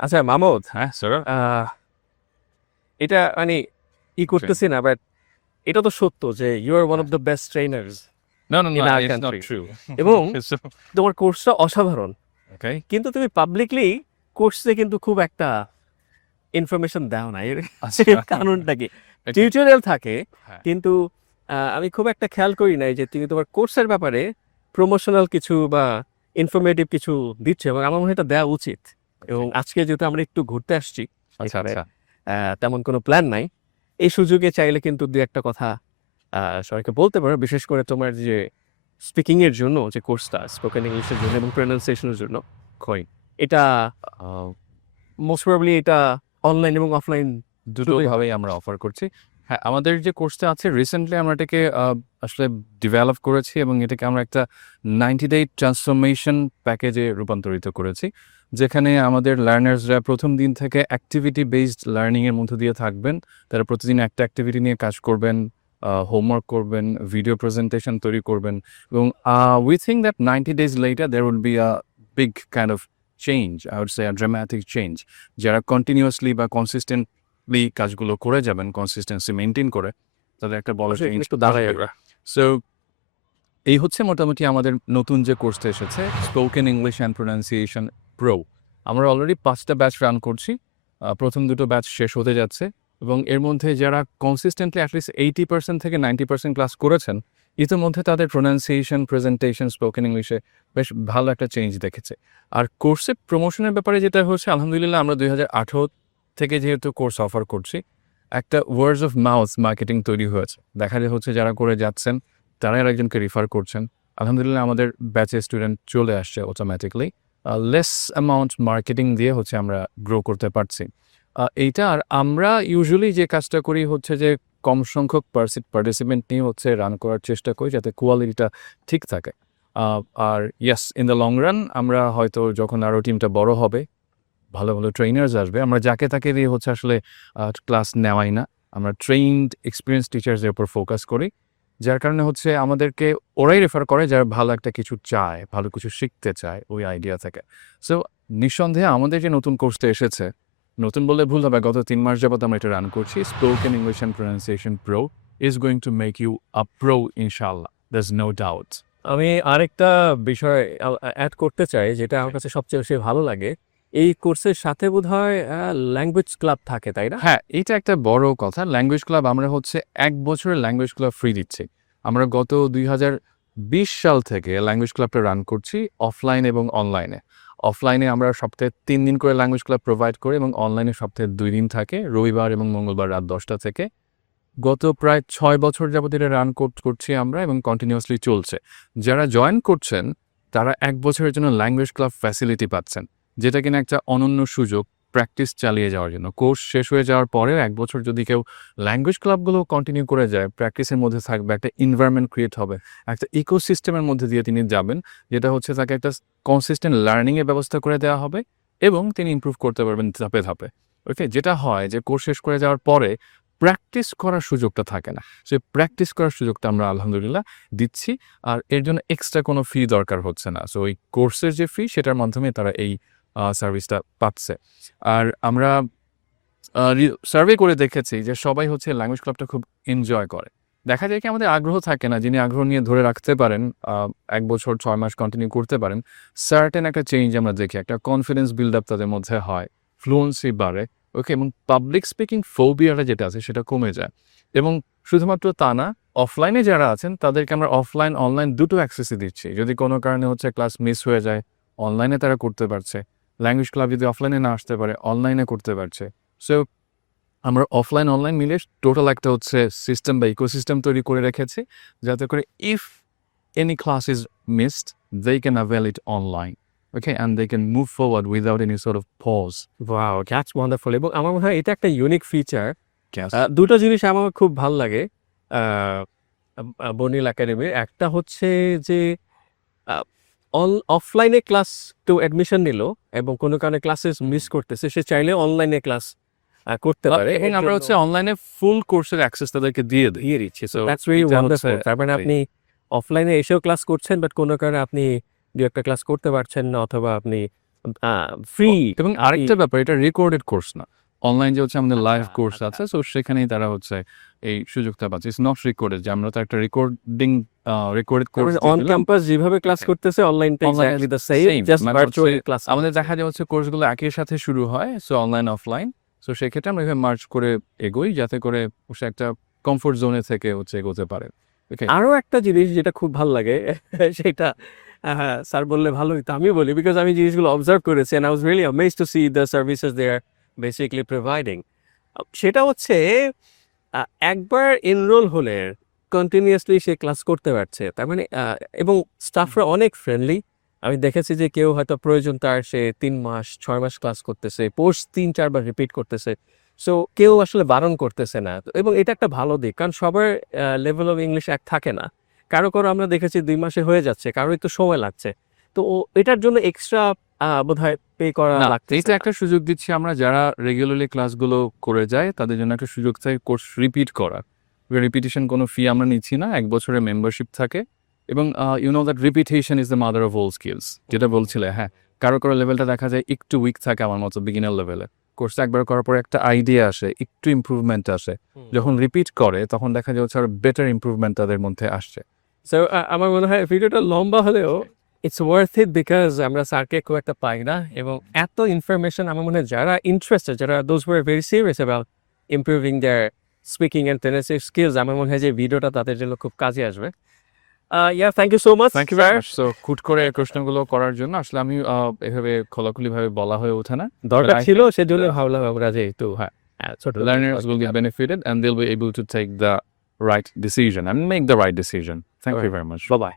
আচ্ছা মামুদ, হ্যাঁ, স্যার। আহ, এটা মানে Okay. করতেছি না, বাট এটা তো সত্য যে ইউ আর ওয়ান হ্যাঁ। Of the best trainers No, no, in no, our it's not country true. এবং So, তোমার কোর্সটা অসাধারণ, okay. কিন্তু তুমি পাবলিকলি কোর্সে কিন্তু খুব একটা ইনফরমেশন দাও না। এর আচ্ছা। কারণটা কি? Okay. টিউটোরিয়াল থাকে, হ্যাঁ। কিন্তু আমি খুব একটা খেয়াল করি নাই যে তুমি তোমার কোর্সের ব্যাপারে প্রমোশনাল কিছু বা ইনফরমেটিভ কিছু দিচ্ছ, এবং আমার মনে হয় এটা দেওয়া উচিত। এবং আজকে যেহেতু আমরা একটু ঘুরতে আসছি আচ্ছা, এখানে, আচ্ছা। তেমন কোনো প্ল্যান নাই, এই সুযোগে চাইলে কিন্তু দু একটা কথা সবাইকে বলতে পারো, বিশেষ করে তোমার যে স্পিকিং এর জন্য যে কোর্সটা, স্পোকেন ইংলিশের জন্য এবং প্রনাউন্সিয়েশনের জন্য, কই? এটা আহ, মোস্ট প্রবাবলি এটা অনলাইন এবং অফলাইন দুটোই হবে। দুটোভাবেই আমরা অফার করছি। হ্যাঁ, আমাদের যে কোর্সটা আছে রিসেন্টলি আমরা এটাকে আসলে ডেভেলপ করেছি এবং এটাকে আমরা একটা 90 ডে ট্রান্সফরমেশন প্যাকেজে রূপান্তরিত করেছি। যেখানে আমাদের লার্নার্সরা প্রথম দিন থেকে অ্যাক্টিভিটি বেসড লার্নিংয়ের মধ্য দিয়ে থাকবেন। তারা প্রতিদিন একটা অ্যাক্টিভিটি নিয়ে কাজ করবেন, হোমওয়ার্ক করবেন, ভিডিও প্রেজেন্টেশন তৈরি করবেন এবং we think that 90 days later there will be a big kind of change, I would say a dramatic change. যারা কন্টিনিউয়াসলি বা কনসিস্টেন্টলি কাজগুলো করে যাবেন, কনসিস্টেন্সি মেনটেন করে, তাদের একটা বড় অবশ্যই চেঞ্জ এখানে একটু দাঁড়াই আসবে। আমরা। সো এই হচ্ছে মোটামুটি আমাদের নতুন যে কোর্সটা এসেছে, spoken English and pronunciation pro. আমরা অলরেডি 5টা ব্যাচ রান করছি। প্রথম দুটো ব্যাচ শেষ হতে যাচ্ছে এবং এর মধ্যে যারা কনসিস্টেন্টলি অ্যাটলিস্ট 80% থেকে 90% ক্লাস করেছেন, ইতিমধ্যে তাদের প্রোনাউন্সিয়েশন, প্রেজেন্টেশন, স্পোকেন ইংলিশে বেশ ভালো একটা চেঞ্জ দেখেছে। আর কোর্সের প্রমোশনের ব্যাপারে যেটা হচ্ছে, আলহামদুলিল্লাহ আমরা 2018 থেকে যেহেতু কোর্স অফার করছি, একটা ওয়ার্ডস অফ মাউথ মার্কেটিং তৈরি হয়েছে। দেখা যায় হচ্ছে যারা করে যাচ্ছেন তারাই আরেকজনকে রিফার করছেন। আলহামদুলিল্লাহ আমাদের ব্যাচে স্টুডেন্ট চলে আসছে অটোমেটিকলি। লেস অ্যামাউন্ট মার্কেটিং দিয়ে হচ্ছে আমরা গ্রো করতে পারছি। এইটা আর আমরা ইউজুয়ালি যে কাজটা করি হচ্ছে যে কম সংখ্যক পার্টিসিপেন্ট নিয়ে হচ্ছে রান করার চেষ্টা করি যাতে কোয়ালিটিটা ঠিক থাকে। আর yes, in the long run আমরা হয়তো যখন আরও টিমটা বড় হবে, ভালো, ভালো ট্রেনার্স আসবে। আমরা যাকে তাকে দিয়ে হচ্ছে আসলে ক্লাস নেওয়াই না। আমরা ট্রেইনড এক্সপেরিয়েন্স টিচার্সদের উপর ফোকাস করি। যার কারণে হচ্ছে আমাদেরকে ওরাই রেফার করে যারা ভালো একটা কিছু চায়, ভালো কিছু শিখতে চায় ওই আইডিয়া থেকে। সো নিঃসন্দেহে আমাদের যে নতুন কোর্সটা এসেছে, নতুন বললে ভুল হবে, গত ৩ মাস যাবত আমরা এটা রান করছি। Spoken English and pronunciation pro is going to make you a pro ইনশাআল্লাহ। There is no doubt. আমি আরেকটা বিষয় অ্যাড করতে চাই, যেটা আমার কাছে সবচেয়ে বেশি ভালো লাগে। এই কোর্সের সাথে বোধহয় ল্যাঙ্গুয়েজ ক্লাব থাকে, তাই না? হ্যাঁ, এইটা একটা বড় কথা। ল্যাঙ্গুয়েজ ক্লাব আমরা হচ্ছে ১ বছরের ল্যাঙ্গুয়েজ ক্লাব ফ্রি দিচ্ছি। আমরা গত ২০২০ সাল থেকে ল্যাঙ্গুয়েজ ক্লাবটা রান করছি অফলাইন এবং অনলাইনে। অফলাইনে আমরা সপ্তাহে ৩ দিন করে ল্যাঙ্গুয়েজ ক্লাব প্রোভাইড করি এবং অনলাইনে সপ্তাহে ২ দিন থাকে, রবিবার এবং মঙ্গলবার রাত ১০টা থেকে। গত প্রায় ৬ বছর যাবত এটা রান করছি আমরা এবং কন্টিনিউয়াসলি চলছে। যারা জয়েন করছেন তারা ১ বছরের জন্য ল্যাঙ্গুয়েজ ক্লাব ফ্যাসিলিটি পাচ্ছেন। যেটা কিনা একটা অনন্য সুযোগ প্র্যাকটিস চালিয়ে যাওয়ার জন্য। কোর্স শেষ হয়ে যাওয়ার পরেও ১ বছর যদি কেউ ল্যাঙ্গুয়েজ ক্লাবগুলো কন্টিনিউ করে যায়, প্র্যাকটিসের মধ্যে থাকবে, একটা এনভায়রনমেন্ট ক্রিয়েট হবে। একটা ইকোসিস্টেমের মধ্যে দিয়ে তিনি যাবেন, যেটা হচ্ছে তাকে একটা কনসিস্টেন্ট লার্নিং এর ব্যবস্থা করে দেওয়া হবে এবং তিনি ইমপ্রুভ করতে পারবেন ধাপে, ধাপে। ওকে? যেটা হয় যে কোর্স শেষ করে যাওয়ার পরে প্র্যাকটিস করার সুযোগটা থাকে না। সে প্র্যাকটিস করার সুযোগটা আমরা আলহামদুলিল্লাহ দিচ্ছি। আর এর জন্য এক্সট্রা কোনো ফি দরকার হচ্ছে না। সো ওই কোর্সের যে ফি সেটার মাধ্যমে তারা এই সার্ভিসটা পাচ্ছে। আর আমরা সার্ভে করে দেখেছি যে সবাই হচ্ছে ল্যাঙ্গুয়েজ ক্লাবটা খুব এনজয় করে। দেখা যায় কি আমাদের আগ্রহ থাকে না। যিনি আগ্রহ নিয়ে ধরে রাখতে পারেন, ১ বছর ৬ মাস কন্টিনিউ করতে পারেন, সার্টেন একটা চেঞ্জ আমরা দেখি। একটা কনফিডেন্স বিল্ড আপ তাদের মধ্যে হয়, ফ্লুয়েন্সি বাড়ে, ওকে? এবং পাবলিক স্পিকিং ফোবিয়াটা যেটা আছে সেটা কমে যায়। এবং শুধুমাত্র তা না, অফলাইনে যারা আছেন তাদেরকে আমরা অফলাইন, অনলাইন দুটো অ্যাক্সেসই দিচ্ছি। যদি কোনো কারণে হচ্ছে ক্লাস মিস হয়ে যায়, অনলাইনে তারা করতে পারছে। ল্যাঙ্গুয়েজ ক্লাব যদি অফলাইনে না আসতে পারে, অনলাইনে করতে পারছে। সো আমরা অফলাইন, অনলাইন মিলে টোটাল একটা হচ্ছে সিস্টেম বা ইকোসিস্টেম তৈরি করে রেখেছি, যাতে করে if any class is missed, they can avail it online, okay? And they can move forward without any sort of pause. Wow, that's wonderful. এবং আমার মনে হয় এটা একটা ইউনিক ফিচার। Yes. দুটো জিনিস আমার খুব ভাল লাগে বর্নিল একাডেমির। একটা হচ্ছে যে অফলাইনে ক্লাস কেউ অ্যাডমিশন নিল এবং কোনো কারণে ক্লাসেস মিস করতেছে, সে চাইলে অনলাইনে ক্লাস করতে পারে। এবং এর আমরা জন্য হচ্ছে অনলাইনে ফুল কোর্সের অ্যাক্সেস তাদেরকে দিয়ে দেই। দিয়ে দিচ্ছি। সো So দ্যাটস ভেরি এটা ওয়ান্ডারফুল। হচ্ছে তার মানে আপনি অফলাইনে এসেও ক্লাস করছেন, বাট কোনো কারণে আপনি ২ একটা ক্লাস করতে পারছেন না, অথবা আপনি ফ্রি এবং আরেকটা ব্যাপার, এটা রেকর্ডেড কোর্স না। অনলাইন যে হচ্ছে আমাদের লাইভ আচ্ছা, কোর্স আচ্ছা। আছে, সো সেখানেই তারা হচ্ছে এই সুযোগটা পাচ্ছে। ইটস নট রেকর্ডেড, যে আমরা তো একটা রেকর্ডেড কোর্স অন ক্যাম্পাস যেভাবে ক্লাস করতেছে অনলাইনটা online exactly the same, same, just মানে ভার্চুয়াল হচ্ছে ক্লাস আমাদের দেখা যায় হচ্ছে কোর্সগুলো একই সাথে শুরু হয়, সো অনলাইন অফলাইন। সো সেক্ষেত্রে আমরা এভাবে মার্জ করে এগোই, যাতে করে সে একটা কমফোর্ট জোনে থেকে হচ্ছে এগোতে পারে। ওকে, আরো একটা জিনিস যেটা খুব ভাল লাগে সেটা স্যার বললে ভালো হইতো, আমি বলি, বিকজ আমি জিনিসগুলো অবজার্ভ করেছি and I was really amazed to see the services they are basically providing. সেটা হচ্ছে একবার এনরোল হলে কন্টিনিউয়াসলি সে ক্লাস করতে পারছে। তার মানে এবং স্টাফরা অনেক ফ্রেন্ডলি। আমি দেখেছি যে কেউ হয়তো প্রয়োজন তার, সে ৩ মাস ৬ মাস ক্লাস করতেছে, কোর্স ৩-৪ বার রিপিট করতেছে। সো কেউ আসলে বারণ করতেছে না। এবং এটা একটা ভালো দিক। কারণ সবার লেভেল অফ ইংলিশ এক থাকে না। কারো আমরা দেখেছি ২ মাসে হয়ে যাচ্ছে, কারো একটু সময় লাগছে। তো এটার জন্য এক্সট্রা বোধহয় পে করা না লাগতেছে এইটা না। একটা সুযোগ দিচ্ছি আমরা, যারা রেগুলারলি ক্লাসগুলো করে যায় তাদের জন্য একটা সুযোগ থাকে কোর্স রিপিট করার। রিপিটিশন কোনো ফি আমরা নিচ্ছি না, ১ বছরের মেম্বারশিপ থাকে। এবং you know that repetition is the mother of all skills, যেটা বলছিলে। হ্যাঁ, কারো লেভেলটা দেখা যায় একটু উইক থাকে, আমার মতো বিগিনার লেভেলে। কোর্সটা একবার করার পরে একটা আইডিয়া আসে, একটু ইমপ্রুভমেন্ট আসে। হুম। যখন রিপিট করে তখন দেখা যায় হচ্ছে আরো বেটার ইমপ্রুভমেন্ট তাদের মধ্যে আসছে। সো আমার মনে হয় ভিডিওটা লম্বা হলেও ইটস ওয়ার্থ ইট, বিকজ আমরা স্যারকে খুব একটা পাই না এবং এত ইনফরমেশন আমার মনে হয় যারা ইন্টারেস্টেড, যারা those were very serious about improving their speaking and টেনেসিভ স্কিলস, আমার মনে হয় যে ভিডিওটা তাদের জন্য খুব কাজে আসবে। Yeah, thank you so much thank you very much. So হুট করে এই প্রশ্নগুলো করার জন্য আসলে আমি এভাবে খোলাখুলিভাবে বলা হয়ে ওঠে না। দরকার I ছিল, সেজন্য ভাবলাম আমরা যেহেতু ছোট Learners will get benefited and they'll be able to take the right decision and make the right decision. Thank you Alright. very much. Bye bye.